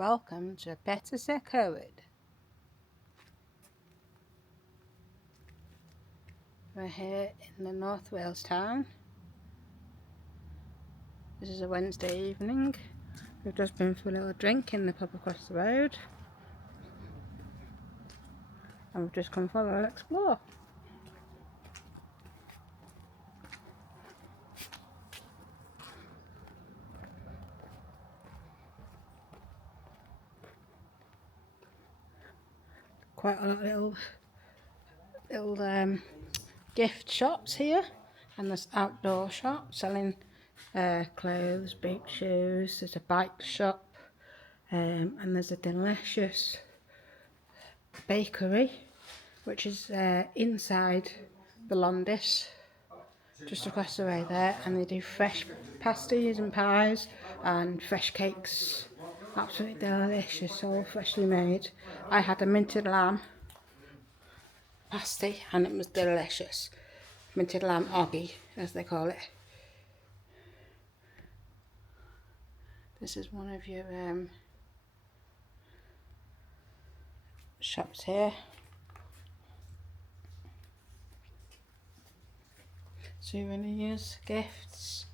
Welcome to Betws Y Coed. We're here in the North Wales town. This is a Wednesday evening. We've just been for a little drink in the pub across the road. And we've just come for a little explore. Quite a lot of little gift shops here, and there's outdoor shops selling clothes, big shoes. There's a bike shop, and there's a delicious bakery which is inside the Llandudno, just across the way there, and they do fresh pasties and pies and fresh cakes. Absolutely delicious, all freshly made. I had a minted lamb pasty and it was delicious. Minted lamb oggy, as they call it. This is one of your shops here. Souvenirs, gifts.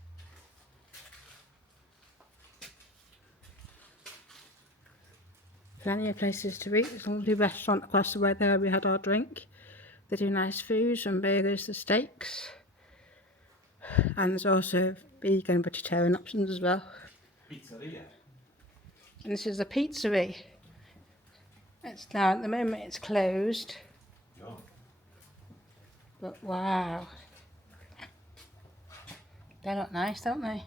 Plenty of places to eat. There's a lovely restaurant across the way there. We had our drink. They do nice foods, from burgers to steaks. And there's also vegan and vegetarian options as well. Pizzeria. And this is the pizzeria. It's now, at the moment it's closed. No. But wow. They look nice, don't they?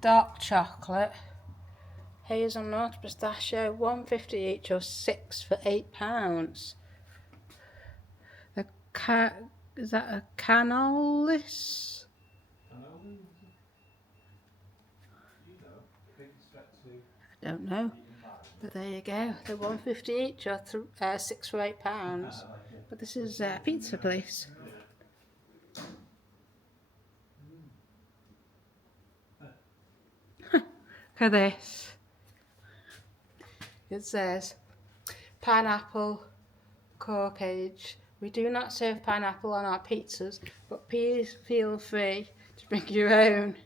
Dark chocolate. Hazelnut, pistachio, $1.50 each, or 6 for £8. Is that a cannoli? I don't know, but there you go. They're $1.50 each, or 6 for £8. But this is a pizza place. Look at this. It says pineapple carriage. We do not serve pineapple on our pizzas, but please feel free to bring your own.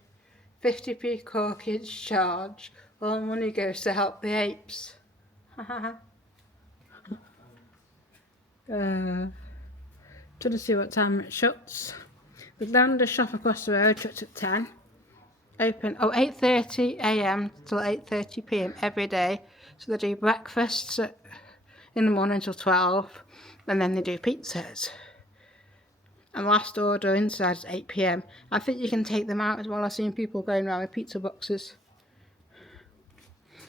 50p carriage charge. All money goes to help the apes. Trying to see what time it shuts. The Llandudno shop across the road shuts at 10. Open 8:30 a.m. till 8:30 p.m. every day. So they do breakfasts in the morning till 12, and then they do pizzas. And last order inside is 8 p.m. I think you can take them out as well. I've seen people going around with pizza boxes.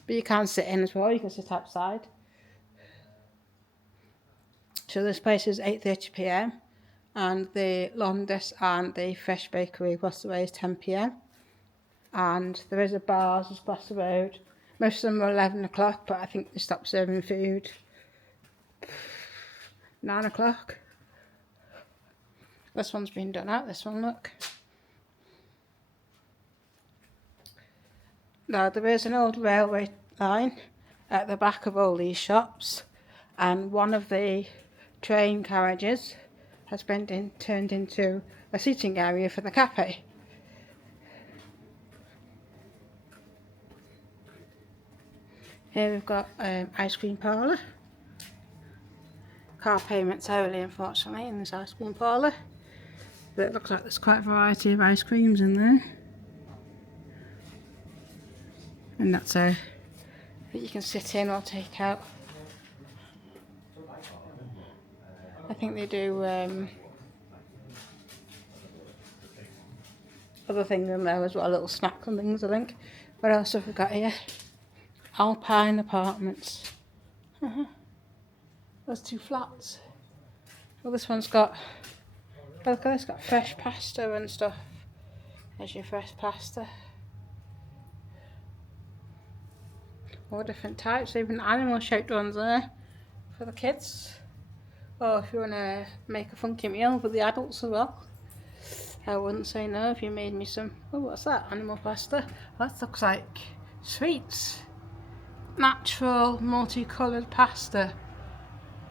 But you can sit in as well. You can sit outside. So this place is 8:30 p.m. and the Llandudno and the fresh bakery across the way is 10 p.m. And there is a bar just across the road. Most of them are 11 o'clock, but I think they stop serving food 9 o'clock. This one's been done out, this one, look. Now, there is an old railway line at the back of all these shops, and one of the train carriages has been turned into a seating area for the cafe. Here we've got ice cream parlour. Car payments only, unfortunately, in this ice cream parlour. But it looks like there's quite a variety of ice creams in there. And that's that you can sit in or take out. I think they do other things in there as well, little snacks and things, I think. What else have we got here? Alpine apartments. There's 2 flats. Well, this one's got, look at this, got fresh pasta and stuff. There's your fresh pasta. All different types, even animal shaped ones there for the kids. Or if you want to make a funky meal for the adults as well. I wouldn't say no if you made me some, oh, what's that? Animal pasta. That looks like sweets. natural, multicoloured pasta.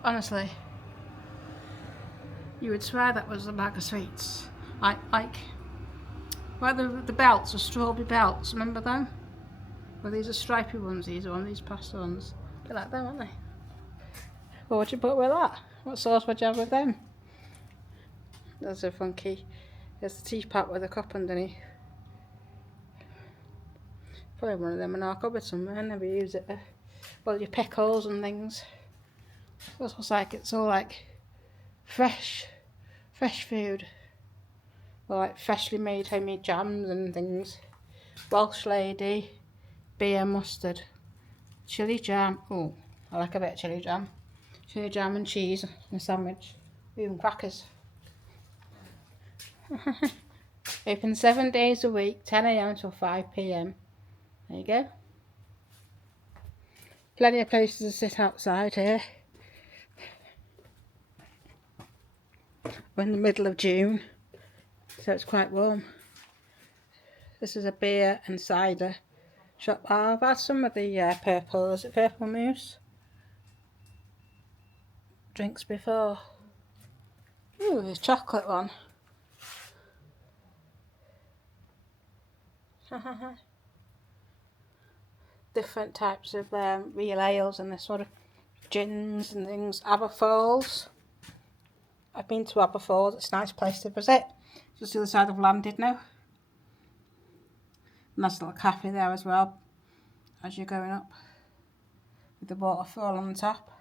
Honestly, you would swear that was a bag of sweets. Like where the belts, the strawberry belts, remember them? Well, these are stripy ones, these pasta ones. They're like them, aren't they? What would you put with that? What sauce would you have with them? Those are funky. There's the teapot with a cup underneath. Probably one of them in our cupboard somewhere. I never use it. Well, your pickles and things. It looks like it's all like fresh food. Or like freshly made homemade jams and things. Welsh lady, beer mustard, chilli jam. Oh, I like a bit of chilli jam. Chilli jam and cheese and a sandwich. Even crackers. Open 7 days a week, 10 AM till 5 PM. There you go. Plenty of places to sit outside here. We're in the middle of June, so it's quite warm. This is a beer and cider shop. I've had some of the purple, is it purple mousse? Drinks before. Ooh, there's chocolate one. Different types of real ales and this sort of gins and things. Aberfoyles. I've been to Aberfoyles, it's a nice place to visit. Just the other side of Llandudno. Nice little cafe there as well as you're going up, with the waterfall on the top.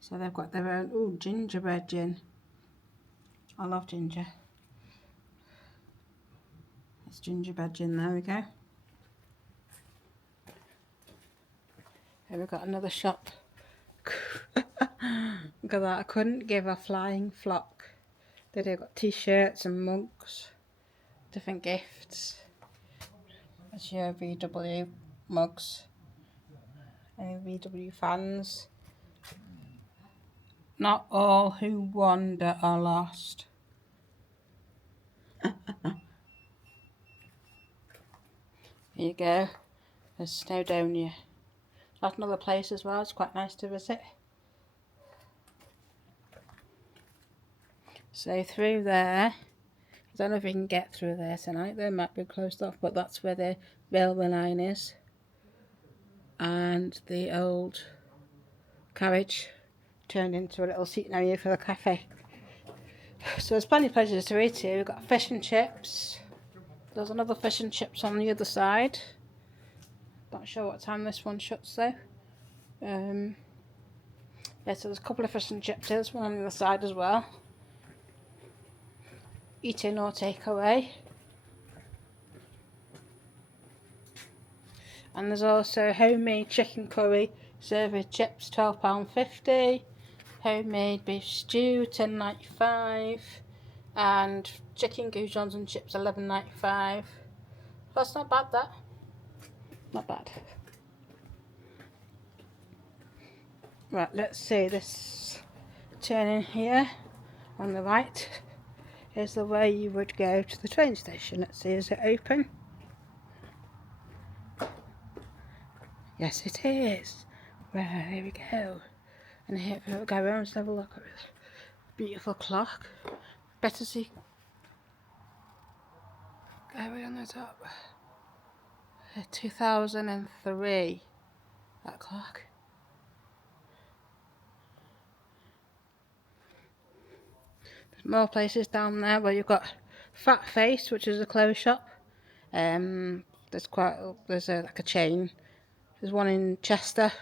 So they've got their own gingerbread gin. I love ginger. It's gingerbread gin, there we go. Here we've got another shop. Look at that, I couldn't give a flying flock. They've got t-shirts and mugs, different gifts. That's your VW mugs. Any VW fans? Not all who wander are lost. Here you go. There's Snowdonia. That's another place as well. It's quite nice to visit. So through there, I don't know if we can get through there tonight. They might be closed off, but that's where the railway line is. And the old carriage turned into a little seating area for the cafe. So there's plenty of places to eat here. We've got fish and chips. There's another fish and chips on the other side. Not sure what time this one shuts though. Yeah, so there's a couple of fish and chips here. There's one on the other side as well. Eat in or take away. And there's also homemade chicken curry served with chips, £12.50. Homemade beef stew, £10.95. And chicken goujons and chips, £11.95. That's not bad, that. Not bad. Right, let's see this turning here on the right is the way you would go to the train station. Let's see, is it open? Yes, it is. Well, here we go. And here we go around, let's have a look at this beautiful clock. Betws Y Coed on the top. 2003, that clock. There's more places down there where you've got Fat Face, which is a clothes shop. There's like a chain. There's one in Chester.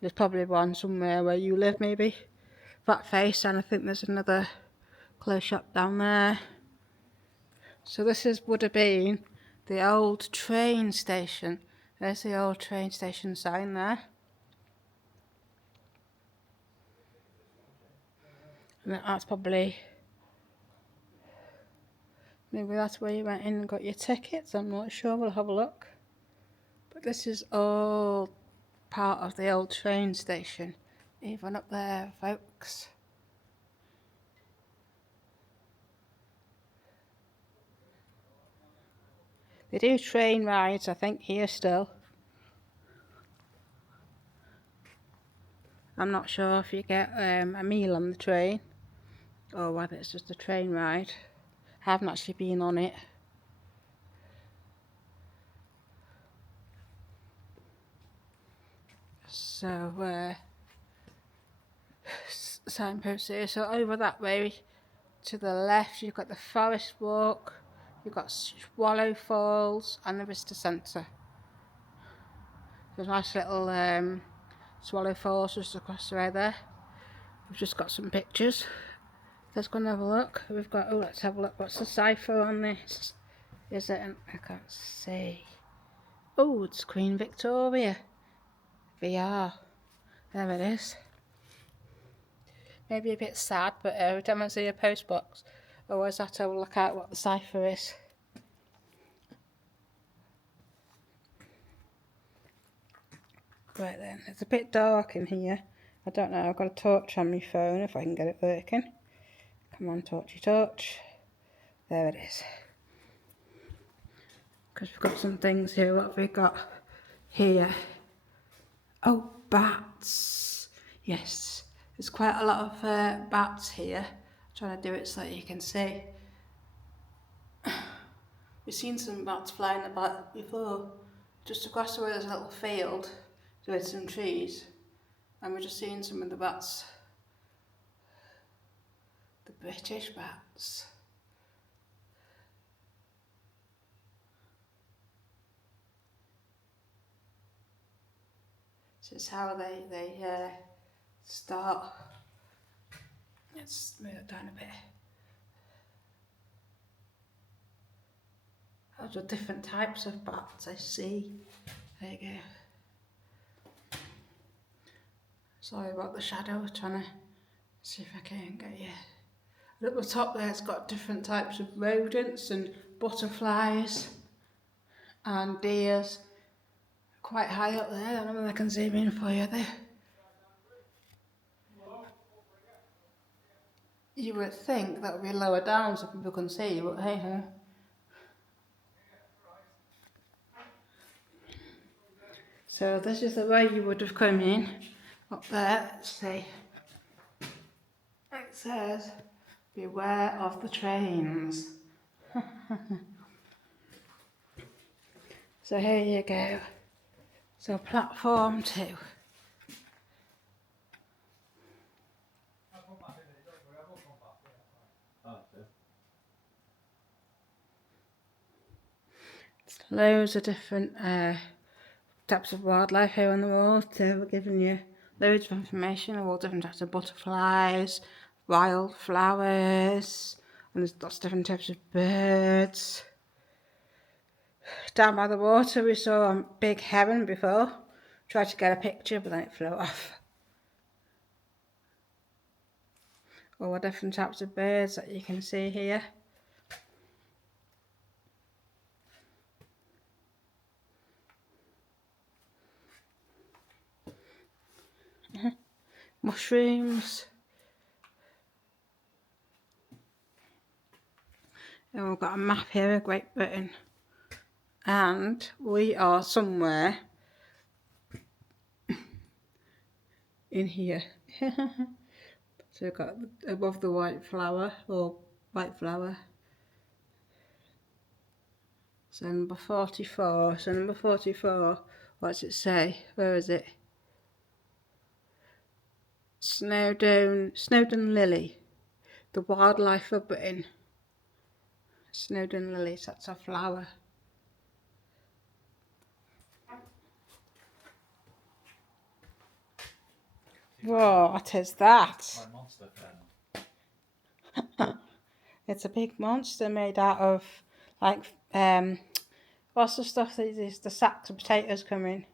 There's probably one somewhere where you live, maybe. Fat Face, and I think there's another clothes shop down there. So this would have been the old train station. There's the old train station sign there. And that's probably, maybe that's where you went in and got your tickets. I'm not sure, we'll have a look. But this is all part of the old train station. Even up there, folks. They do train rides, I think, here still. I'm not sure if you get a meal on the train or whether it's just a train ride. I haven't actually been on it. So, signposts here. So over that way to the left, you've got the Forest Walk, you've got Swallow Falls, and the Vista Centre. There's a nice little Swallow Falls just across the way there. We've just got some pictures. Let's go and have a look. We've got, oh, let's have a look. What's the cipher on this? Is it? I can't see. Oh, it's Queen Victoria. VR. There it is. Maybe a bit sad, but every time I see a post box, I always have to have a look at what the cipher is. Right then, it's a bit dark in here. I don't know, I've got a torch on my phone if I can get it working. Come on, torchy torch. There it is. Because we've got some things here. What have we got here? Oh, bats. Yes, there's quite a lot of bats here. I'm trying to do it so that you can see. We've seen some bats flying about before. Just across the way there's a little field with some trees. And we're just seeing some of the bats. The British bats. So it's how they start. Let's move it down a bit. Those are different types of bats I see. There you go. Sorry about the shadow, trying to see if I can get you. And at the top there it's got different types of rodents and butterflies and deers. Quite high up there, I don't know if I can zoom in for you there. You would think that would be lower down so people can see, but hey ho. So this is the way you would have come in. Up there, let's see. It says, beware of the trains. So here you go. So platform 2. There's loads of different types of wildlife here on the wall. So we're giving you loads of information of all different types of butterflies, wild flowers, and there's lots of different types of birds. Down by the water we saw a big heron before. Tried to get a picture but then it flew off. All the different types of birds that you can see here. Mushrooms. And we've got a map here of Great Britain. And we are somewhere in here. So we've got above the white flower, or white flower. So number 44. So number 44, what does it say? Where is it? Snowdon Lily. The wildlife of Britain. Snowdon lilies, that's a flower. What is that? My monster friend. It's a big monster made out of, like, what's the stuff that is the sacks of potatoes come in?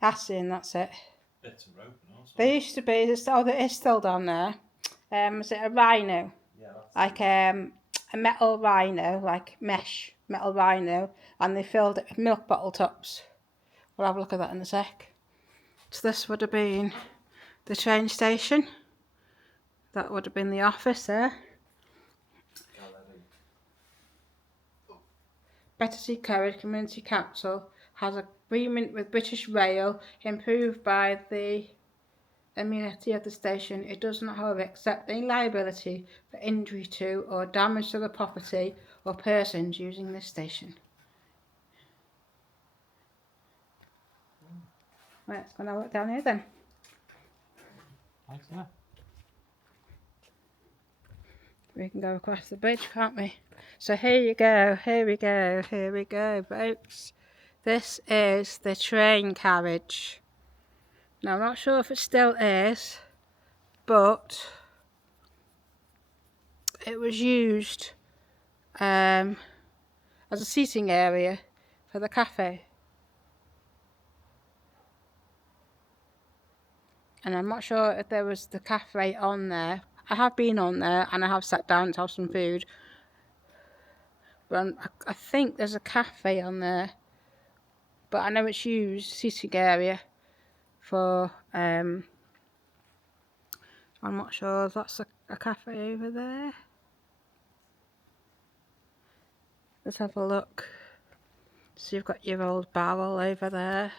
Hessian, that's it. Bits of rope and all sorts. There used to be, there is still down there. Is it a rhino? Yeah, that's like a metal rhino, like mesh metal rhino, and they filled it with milk bottle tops. We'll have a look at that in a sec. So this would have been the train station. That would have been the office there. Betws Y Coed Community Council has agreement with British Rail improved by the amenity of the station, it does not, however, accept any liability for injury to or damage to the property or persons using this station. Right, let's go and look down here then. Thanks, yeah. We can go across the bridge, can't we? So here you go, here we go, folks. This is the train carriage. Now, I'm not sure if it still is, but it was used as a seating area for the cafe. And I'm not sure if there was the cafe on there. I have been on there and I have sat down to have some food. But I think there's a cafe on there. But I know it's used seating area for I'm not sure if that's a cafe over there. Let's have a look. So you've got your old barrel over there.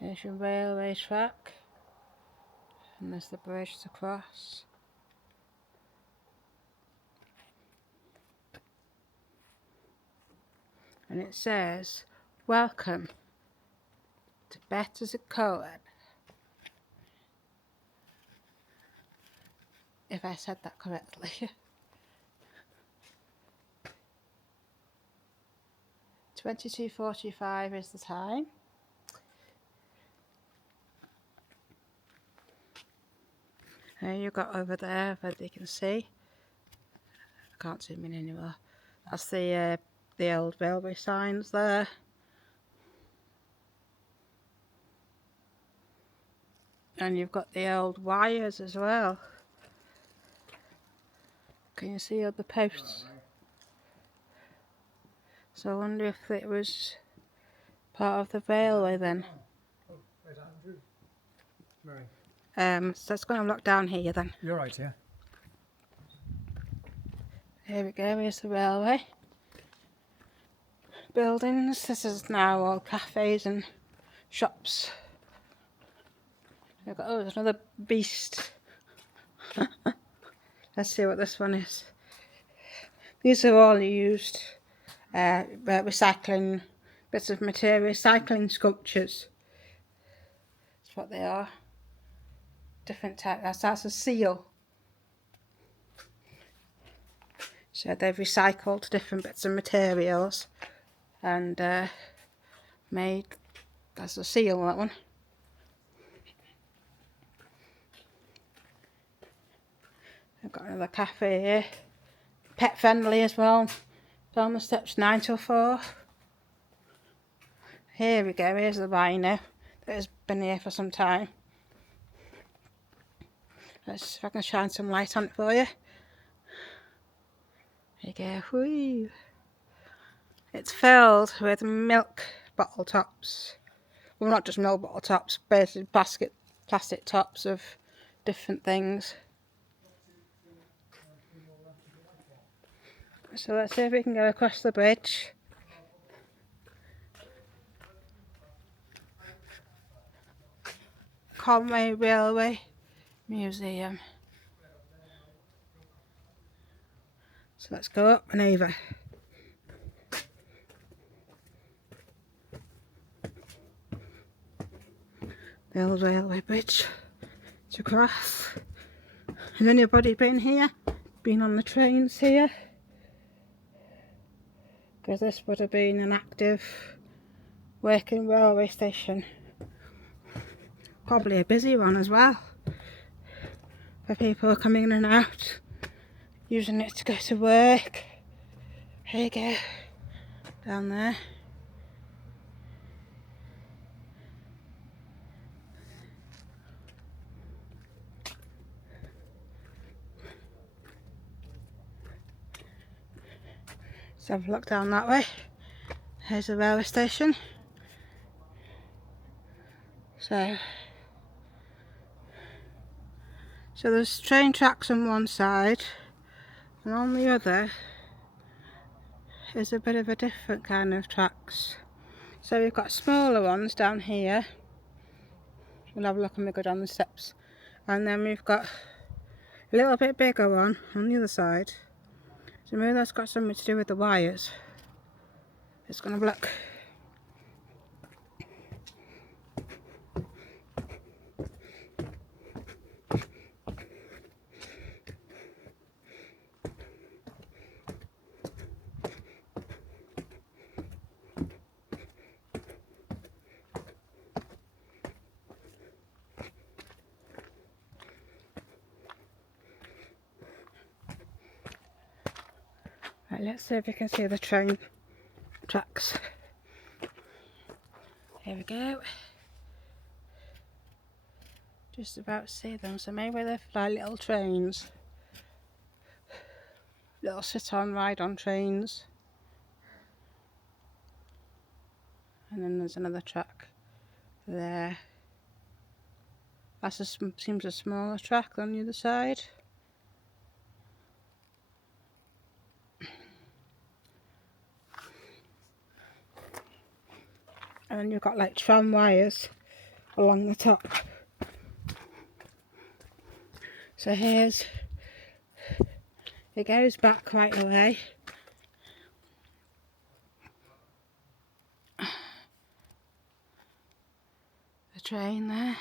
Here's your railway track. And there's the bridge to cross. And it says, "Welcome to Betws Y Coed." If I said that correctly. 22:45 is the time. There you got over there, if you can see. I can't zoom in anymore. That's the old railway signs there. And you've got the old wires as well. Can you see all the posts? So I wonder if it was part of the railway then. So let's go and look down here then. You're right, yeah. Here we go, here's the railway buildings. This is now all cafes and shops. Oh, there's another beast. Let's see what this one is. These are all used recycling bits of material, recycling sculptures. That's what they are. Different type. That's a seal. So they've recycled different bits of materials and made. That's a seal, that one. I've got another cafe here. Pet friendly as well. Down the steps 9 till 4. Here we go, here's the rhino that has been here for some time. Let's see if I can shine some light on it for you. There you go. Whee. It's filled with milk bottle tops. Well, not just milk bottle tops, basically plastic tops of different things. So let's see if we can go across the bridge. Conwy Railway Museum. So let's go up and over. The old railway bridge to cross. Has anybody been here? Been on the trains here? Because this would have been an active working railway station. Probably a busy one as well. For people coming in and out, using it to go to work. Here you go, down there. Let's have a look down that way. Here's the railway station. So there's train tracks on one side, And on the other is a bit of a different kind of tracks. So we've got smaller ones down here. We'll have a look when we go down the steps. And then we've got a little bit bigger one on the other side. So maybe that's got something to do with the wires. It's gonna look. Right, let's see if we can see the train tracks. Here we go. Just about see them. So maybe they're like little trains. Little sit-on, ride-on trains. And then there's another track there. That seems a smaller track on the other side. And then you've got like tram wires along the top. So it goes back quite a way. The train there.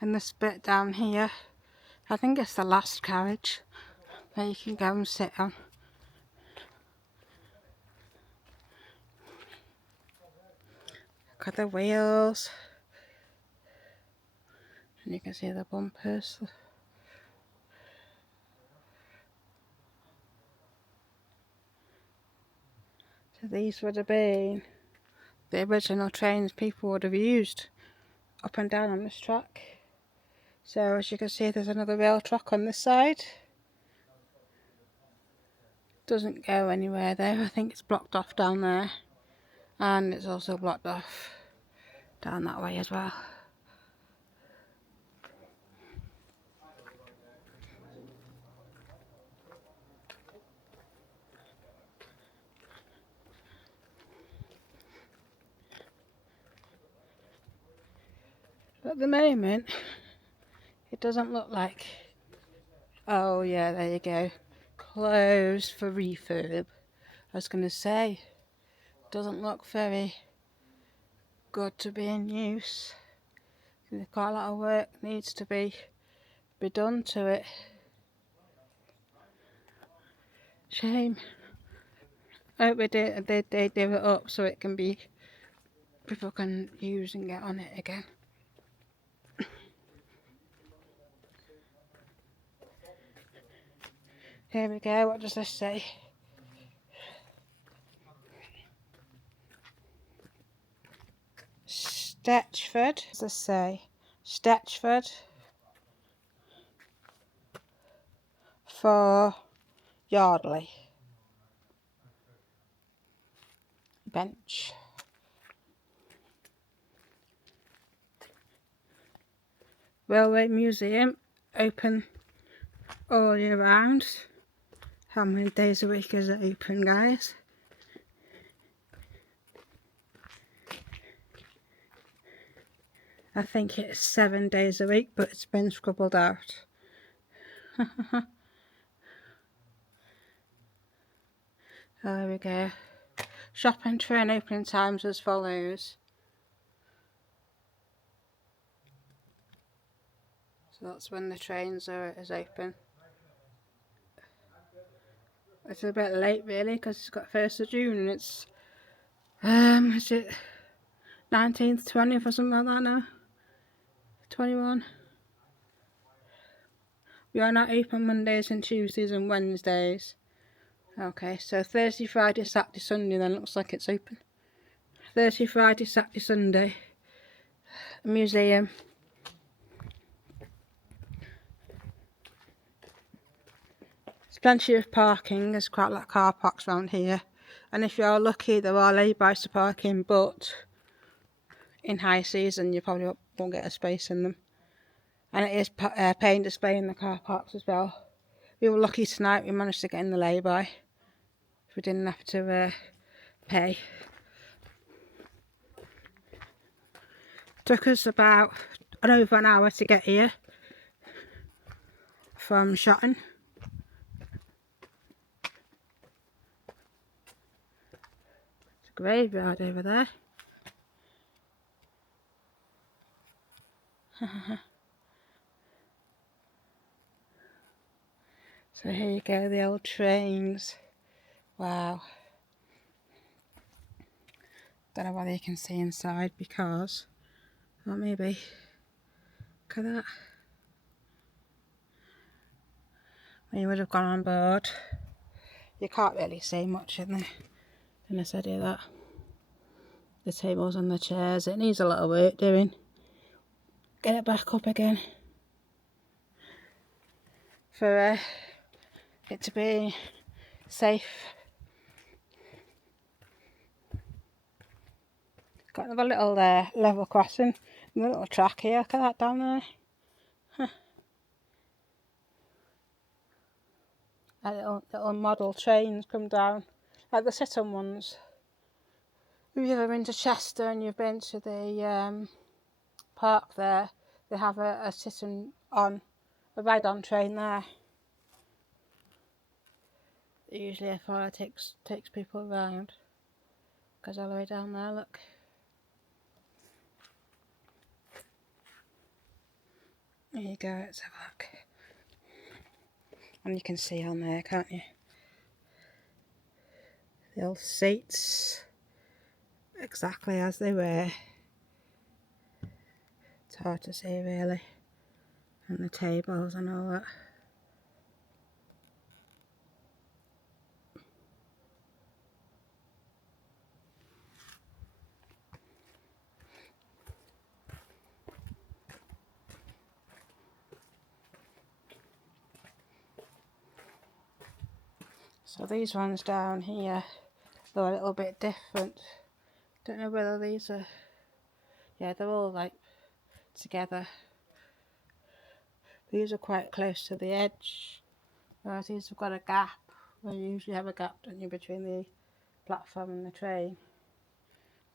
And this bit down here, I think it's the last carriage where you can go and sit on. Look at the wheels. And you can see the bumpers. So these would have been the original trains people would have used up and down on this track. So as you can see, there's another rail track on this side. Doesn't go anywhere there. I think it's blocked off down there. And it's also blocked off down that way as well. At the moment, it doesn't look like... Oh yeah, there you go. Closed for refurb. I was going to say, doesn't look very good to be in use. There's quite a lot of work needs to be done to it. Shame. I hope they do it up so it can be, people can use and get on it again. Here we go, what does this say? Stetchford, what does this say? Stetchford for Yardley. Bench. Railway Museum, open all year round. How many days a week is it open, guys? I think it's 7 days a week, but it's been scribbled out. There we go. Shop and train opening times as follows. So that's when the trains is open. It's a bit late really because it's got 1st of June and it's is it 19th, 20th or something like that now? 21. We are not open Mondays and Tuesdays and Wednesdays. Okay, so Thursday, Friday, Saturday, Sunday then looks like it's open. Thursday, Friday, Saturday, Sunday. Museum. There's plenty of parking, there's quite a lot of car parks around here. And if you're lucky, there are laybys to park in, but in high season you probably won't get a space in them. And it is paying display in the car parks as well. We were lucky tonight, we managed to get in the lay-by. We didn't have to pay. Took us about over an hour to get here from Shotton. It's a graveyard over there. So here you go, the old trains. Wow. Don't know whether you can see inside because, or maybe, look at that. When you would have gone on board, you can't really see much in there. And I said here that the tables and the chairs, it needs a lot of work doing. Get it back up again for it to be safe. Got another little level crossing, and a little track here. Look at that down there. Little model trains come down, like the sit-on ones. If you've ever been to Chester and you've been to the park there, they have a sit-on, a ride-on train there. Usually a fella takes people around. Goes all the way down there, look. There you go, let's have a look. And you can see on there, can't you? The old seats, exactly as they were. It's hard to see really. And the tables and all that. So these ones down here, they're a little bit different. Don't know whether these are, yeah, they're all like together. These are quite close to the edge, whereas these have got a gap. Well, you usually have a gap, don't you, between the platform and the train.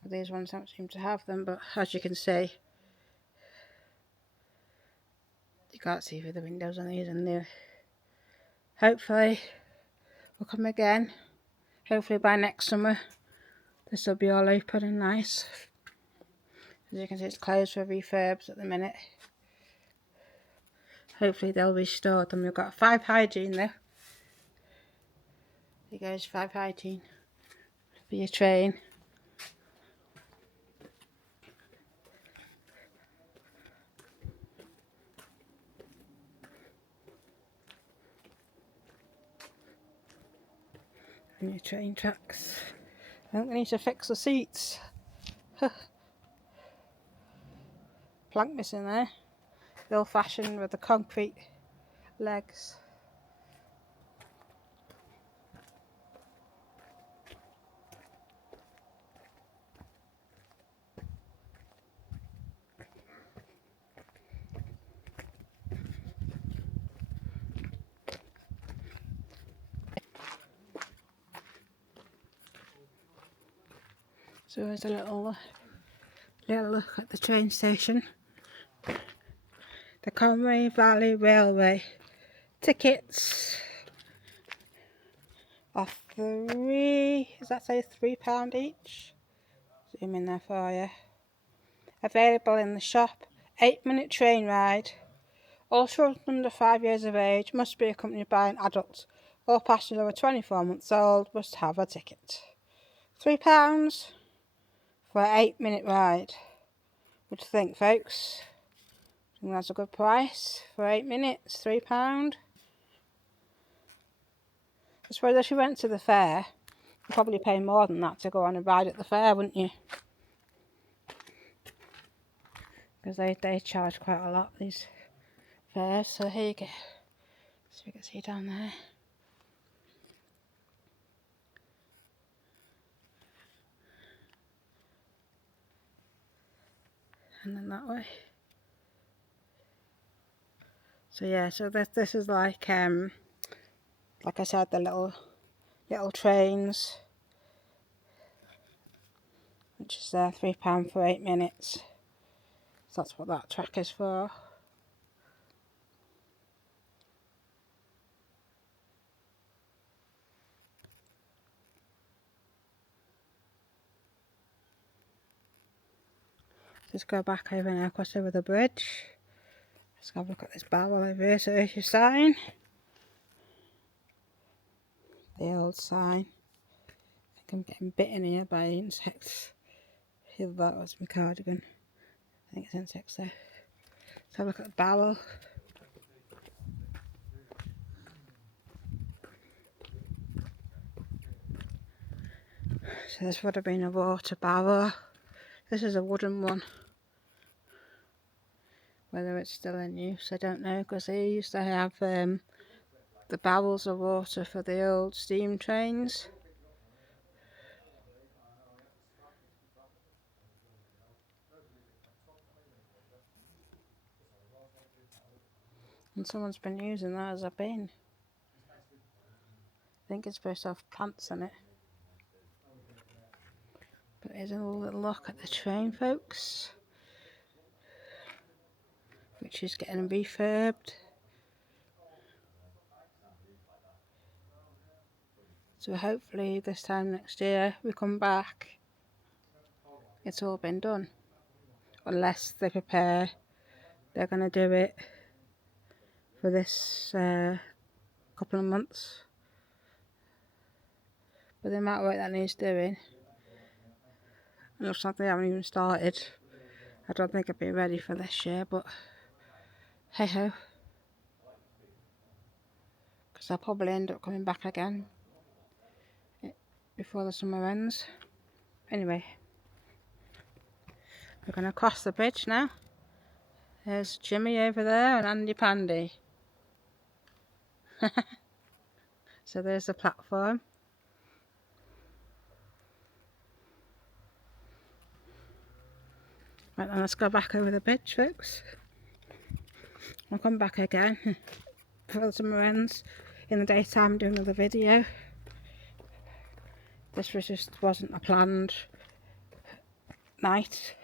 But these ones don't seem to have them, but as you can see, you can't see through the windows on these, and they're hopefully will come again. Hopefully by next summer this will be all open and nice. As you can see, it's closed for refurbs at the minute. Hopefully they'll be restored. And we've got 5 hygiene there. There goes 5 hygiene for your train. And your train tracks. I think we need to fix the seats. Plank missing there. The old fashioned with the concrete legs. So there's a little look at the train station. The Conwy Valley Railway tickets are does that say £3 each? Zoom in there for you. Available in the shop. 8-minute train ride. All children under 5 years of age must be accompanied by an adult. All passengers over 24 months old must have a ticket. £3 for an 8-minute ride. What do you think, folks? I think that's a good price for 8 minutes. £3. I suppose if you went to the fair, you'd probably pay more than that to go on a ride at the fair, wouldn't you? Because they charge quite a lot, these fairs. So here you go. So you can see down there. and then that way. So yeah, so this is like I said, the little trains, which is £3 for 8 minutes. So that's what that track is for. Just go back over now, cross over the bridge. Let's have a look at this barrel over here. So there's your sign. The old sign. I think I'm getting bitten here by insects. Either that was my cardigan. I think it's insects there. Let's have a look at the barrel. So this would have been a water barrel. This is a wooden one. Whether it's still in use, I don't know, because they used to have the barrels of water for the old steam trains. And someone's been using that as a bin. I think it's supposed to have plants in it. But here's a little look at the train, folks, which is getting refurbed. So hopefully this time next year we come back, it's all been done. Unless they prepare, they're going to do it for this couple of months. But the amount of work that needs doing, it looks like they haven't even started. I don't think I'll be ready for this year, but hey ho. Because I'll probably end up coming back again before the summer ends. Anyway, we're going to cross the bridge now. There's Jimmy over there and Andy Pandy. So there's the platform. Right, then let's go back over the bridge, folks. I'll come back again before the summer ends. In the daytime, do another video. This wasn't a planned night.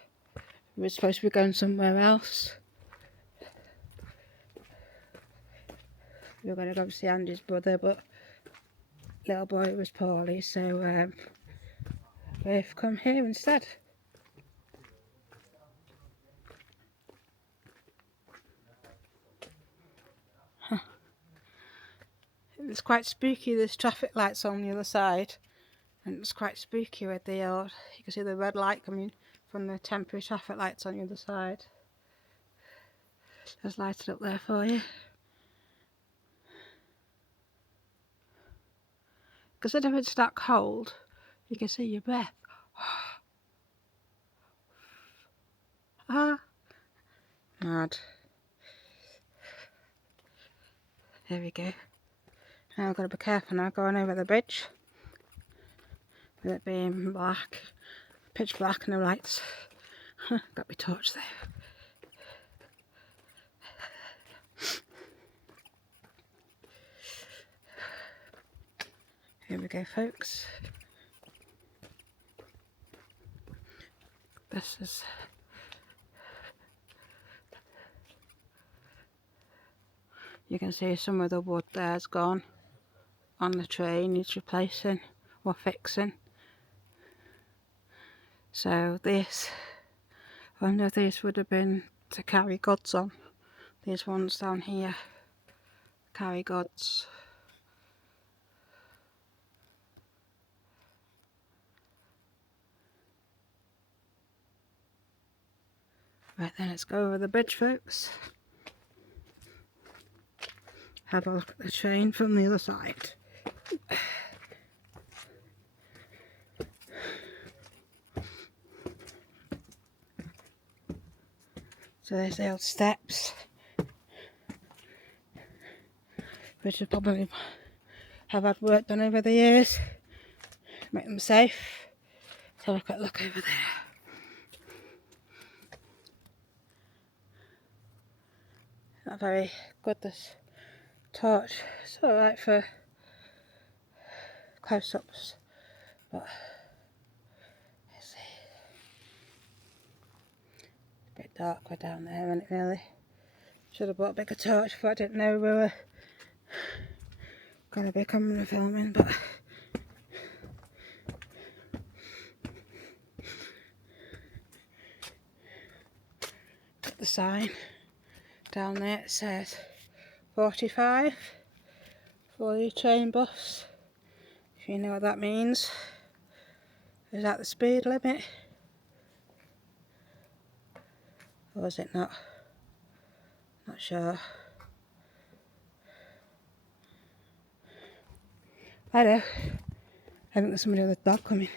We were supposed to be going somewhere else. We were going to go see Andy's brother, but little boy was poorly, so we've come here instead. It's quite spooky. There's traffic lights on the other side, and it's quite spooky with the old. You can see the red light coming from the temporary traffic lights on the other side. Just lighted up there for you. Because if it's that cold, you can see your breath. Ah, mad. There we go. Now I've got to be careful now going over the bridge. With it being black, pitch black, no lights. Got my torch there. Here we go, folks. This is you can see some of the wood there's gone on the train, needs replacing or fixing. So this, I wonder if these would have been to carry goods on. These ones down here carry goods. Right then, let's go over the bridge, folks. Have a look at the train from the other side. So there's the old steps, which would probably have had work done over the years, make them safe. Let's have a quick look over there. not very good, this torch. It's alright for close-ups, but let's see. It's a bit dark way down there, isn't it, really? Should have bought a bigger torch, but I didn't know we were going to be coming and filming, but got the sign down there. It says 45 for your train bus, if you know what that means. Is that the speed limit, or is it not? Not sure. Hello. I think there's somebody with a dog coming.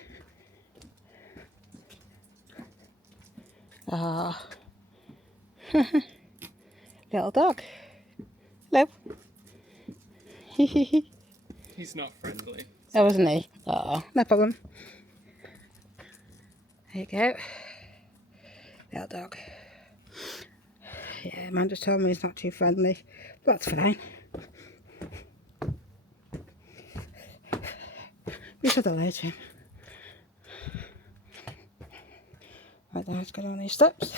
Ah. Little dog. Hello. He's not friendly. Oh, wasn't he? Oh, no problem. There you go. Little dog. Yeah, man just told me he's not too friendly. But that's fine. We should alert him. Right, then let's go down these steps.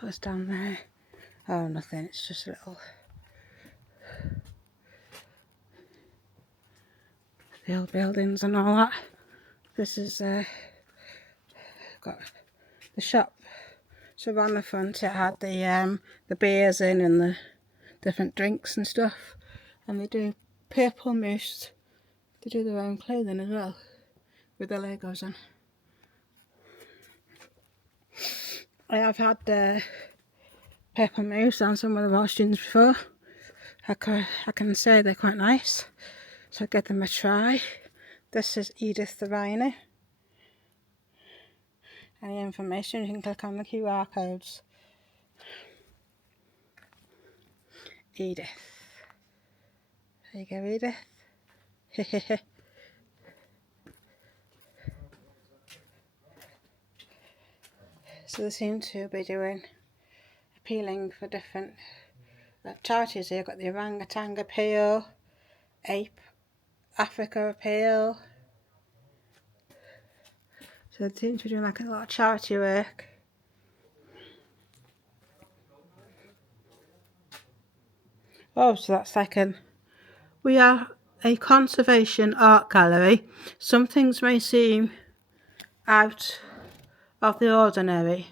What's down there? Oh, nothing. It's just a little... the old buildings and all that. This is got the shop. So around the front it had the beers in and the different drinks and stuff. And they do purple mousse. They do their own clothing as well, with the logos on. I have had purple mousse on some of the Welsh gins before. I can say they're quite nice. So I'll give them a try. This is Edith the Rhino. Any information, you can click on the QR codes. Edith. There you go, Edith. So they seem to be appealing for different charities here. You've got the Orangutan Appeal, Ape Africa Appeal. So they seem to be doing like a lot of charity work. Oh, so that's like we are a conservation art gallery. Some things may seem out of the ordinary,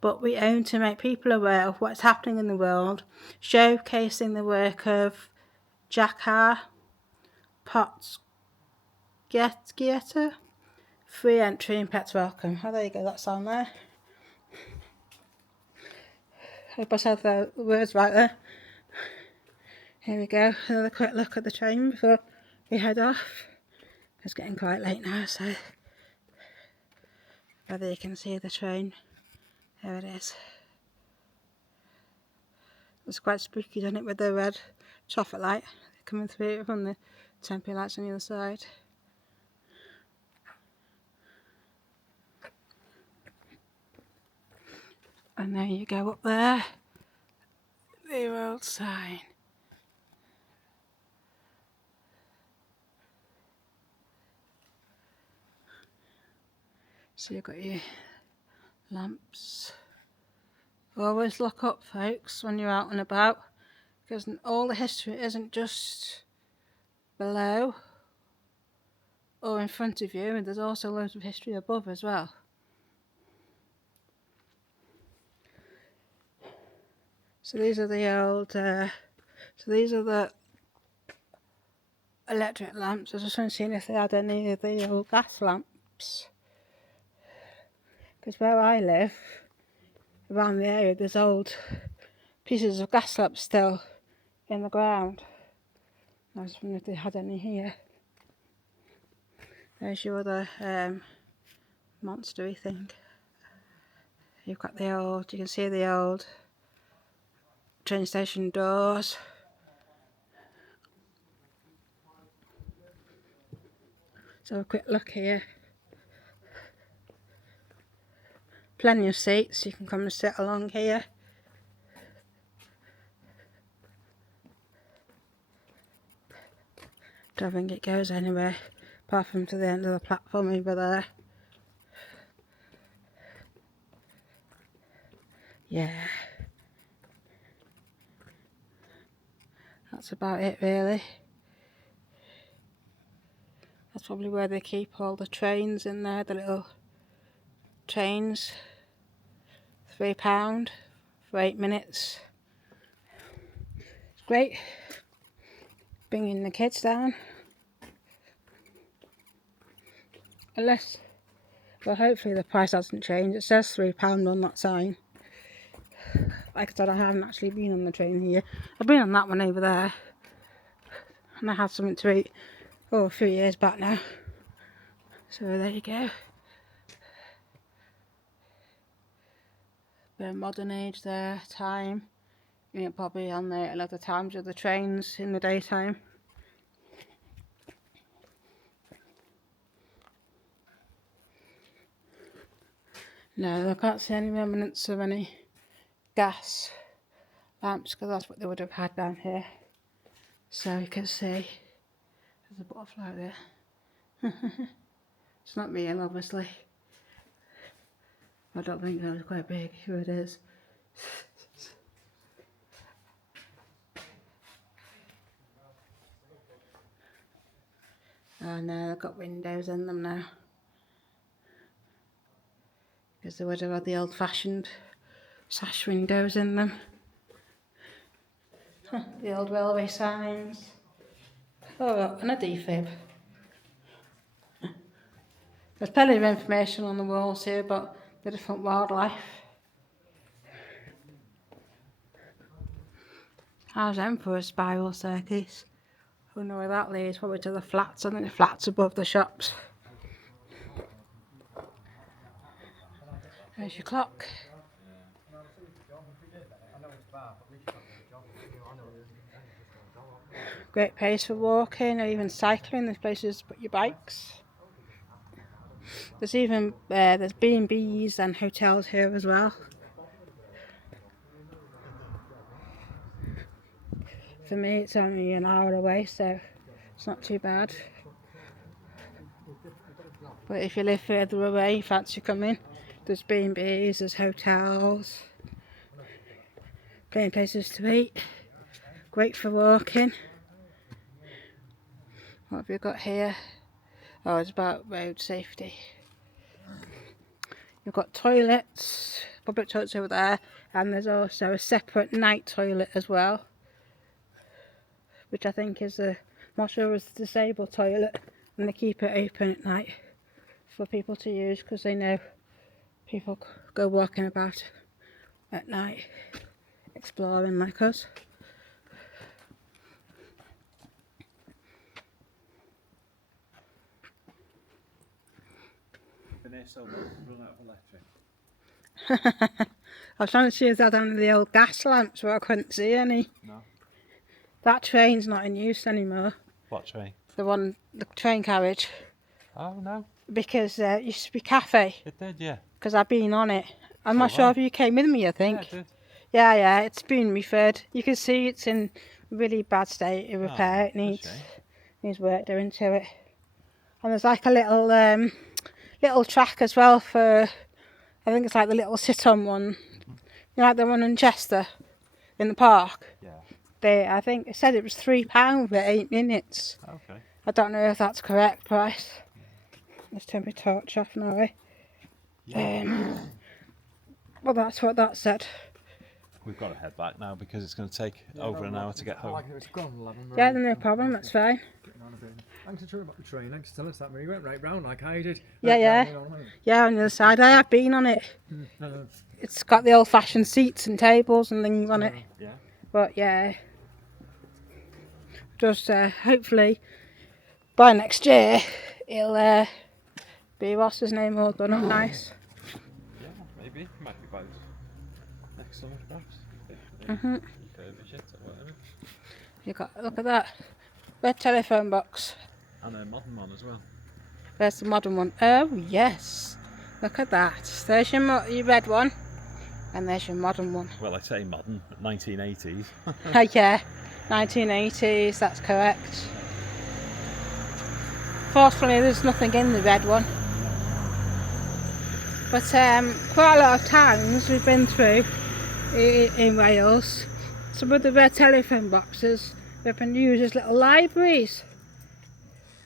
but we aim to make people aware of what's happening in the world, showcasing the work of Jakar Potts Getter. Free entry and pets welcome. Oh, there you go, that's on there. Hope I said the words right there. Here we go, another quick look at the train before we head off. It's getting quite late now, so whether you can see the train. There it is. It's quite spooky, isn't it, with the red traffic light coming through from the temporary lights on the other side. And there you go up there, the old sign. So you've got your lamps. Always look up, folks, when you're out and about, because all the history isn't just below or in front of you, and there's also loads of history above as well. So these are the old, these are the electric lamps. I just want to see if they had any of the old gas lamps. Because where I live, around the area, there's old pieces of gas lamps still in the ground. I was wondering if they had any here. There's your other monstery thing. You've got the old, you can see the old train station doors. Let's have a quick look here. Plenty of seats, you can come and sit along here. Don't think it goes anywhere apart from to the end of the platform over there. Yeah, that's about it really. That's probably where they keep all the trains in there, the little trains. £3 for 8 minutes. It's great. Bringing the kids down. Unless, well, hopefully the price hasn't changed. It says £3 on that sign. Like I said, I haven't actually been on the train here. I've been on that one over there. And I had something to eat, a few years back now. So there you go. Bit of modern age there, time. You know, probably on there a lot of times of the trains in the daytime. No, I can't see any remnants of any gas lamps because that's what they would have had down here. So you can see there's a butterfly there. It's not real, obviously. I don't think that was quite big. Here it is. Oh no, they've got windows in them now. Because they would have had the old-fashioned sash windows in them. The old railway signs. Oh, and a defib. There's plenty of information on the walls here about the different wildlife. How's Emperor's spiral staircase? I don't know where that leads, probably to the flats. I think the flats above the shops. There's your clock. Great place for walking or even cycling. There's places to put your bikes. There's even there's B&Bs and hotels here as well. For me it's only an hour away, so it's not too bad. But if you live further away, you fancy coming, there's B&Bs, there's hotels, plenty of places to eat. Great for walking. What have we got here? Oh, it's about road safety. You've got toilets, public toilets over there, and there's also a separate night toilet as well, which I think is I'm not sure it's a disabled toilet, and they keep it open at night for people to use because they know people go walking about at night, exploring like us. Run out of electric. I was trying to see if they had any of the old gas lamps, but I couldn't see any. No. That train's not in use anymore. What train? The train carriage. Oh no. Because it used to be cafe. It did, yeah. Because I've been on it. I'm not sure if you came with me, I think. Yeah, I did. Yeah, it's been refurbed. You can see it's in really bad state of repair. It needs work doing to it. And there's like a little track as well for, I think it's like the little sit-on one. You know, like the one in Chester in the park. Yeah. I think it said it was £3 for 8 minutes. Okay. I don't know if that's correct price. Let's turn my torch off now. Well, that's what that said. We've got to head back now because it's going to take over an hour to get home. Yeah, no problem, that's fine. Thanks for about the train. Thanks for telling us that. We went right round like I did. Yeah, on the other side. I have been on it. It's got the old-fashioned seats and tables and things on it. Yeah. But yeah, just hopefully by next year it'll be what's his name all done up nice. Yeah, maybe. Might be by next summer, perhaps. Refurbish it or whatever. You got look at that red telephone box. And a modern one as well. Where's the modern one? Oh, yes. Look at that. There's your red one. And there's your modern one. Well, I say modern, 1980s. Yeah, 1980s, that's correct. Fortunately, there's nothing in the red one. But quite a lot of towns we've been through in Wales, some of the red telephone boxes have been used as little libraries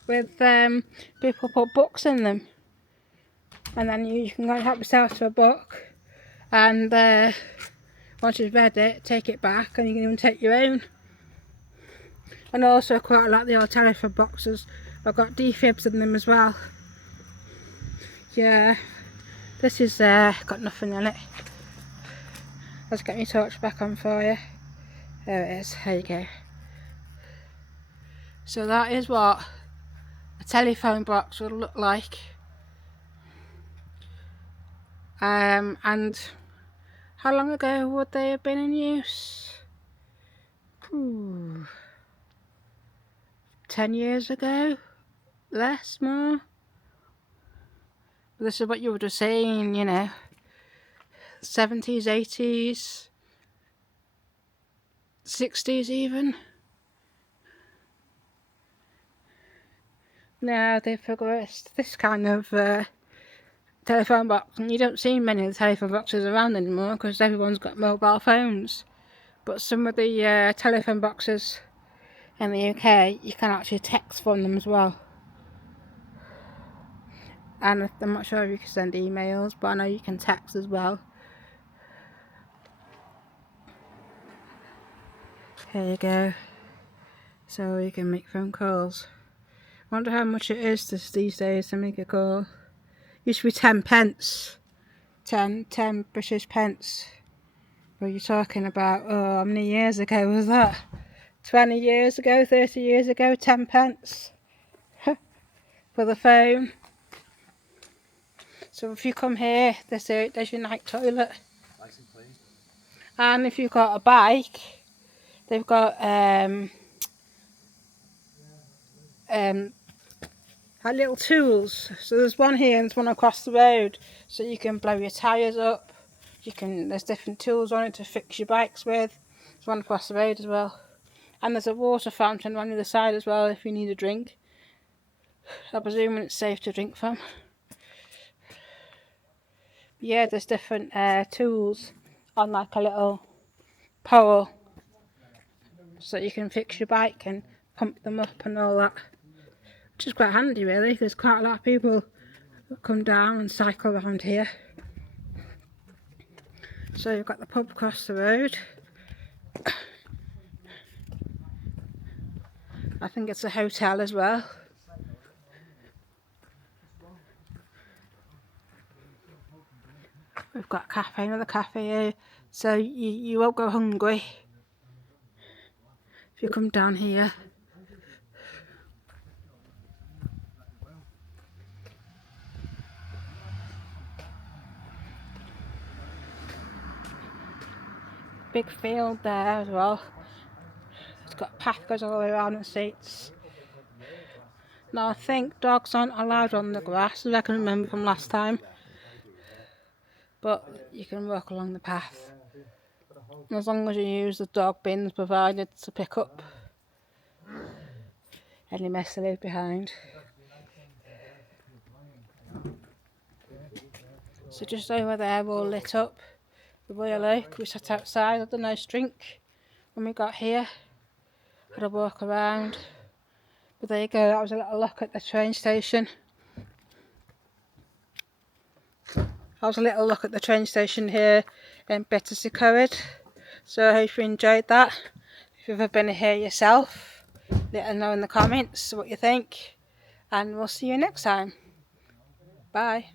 with people put books in them, and then you can go and help yourself to a book, and once you've read it, take it back, and you can even take your own. And also quite a lot of the old telephone boxes have got defibs in them as well. Yeah, this is got nothing in it. Let's get my torch back on for you. There it is, there you go. So that is what a telephone box would look like. And how long ago would they have been in use? 10 years ago? Less, more? This is what you would have seen, you know, 70s, 80s, 60s even. Now they've progressed this kind of telephone box, and you don't see many of the telephone boxes around anymore because everyone's got mobile phones. But some of the telephone boxes in the UK, you can actually text from them as well. And I'm not sure if you can send emails, but I know you can text as well. Here you go. So you can make phone calls. I wonder how much it is these days to make a call. Used to be 10 pence. 10 British pence. What are you talking about? Oh, how many years ago was that? 20 years ago, 30 years ago, 10 pence. For the phone. So if you come here, there's your night toilet. Nice and clean. And if you've got a bike, they've got little tools. So there's one here and there's one across the road, so you can blow your tyres up. There's different tools on it to fix your bikes with. There's one across the road as well. And there's a water fountain on the other side as well if you need a drink. I presume it's safe to drink from. Yeah, there's different tools on like a little pole, so you can fix your bike and pump them up and all that. Which is quite handy really, because quite a lot of people come down and cycle around here. So you've got the pub across the road. I think it's a hotel as well. We've got a cafe, another cafe here, so you won't go hungry if you come down here. Big field there as well. It's got a path goes all the way around the seats. Now I think dogs aren't allowed on the grass, as I can remember from last time. But you can walk along the path. And as long as you use the dog bins provided to pick up any mess they leave behind. So just over there, all lit up. The Royal Oak, we sat outside, had a nice drink when we got here. Had a walk around. But there you go, that was a little look at the train station. That was a little look at the train station here in Betws Y Coed. So I hope you enjoyed that. If you've ever been here yourself, let us know in the comments what you think. And we'll see you next time. Bye.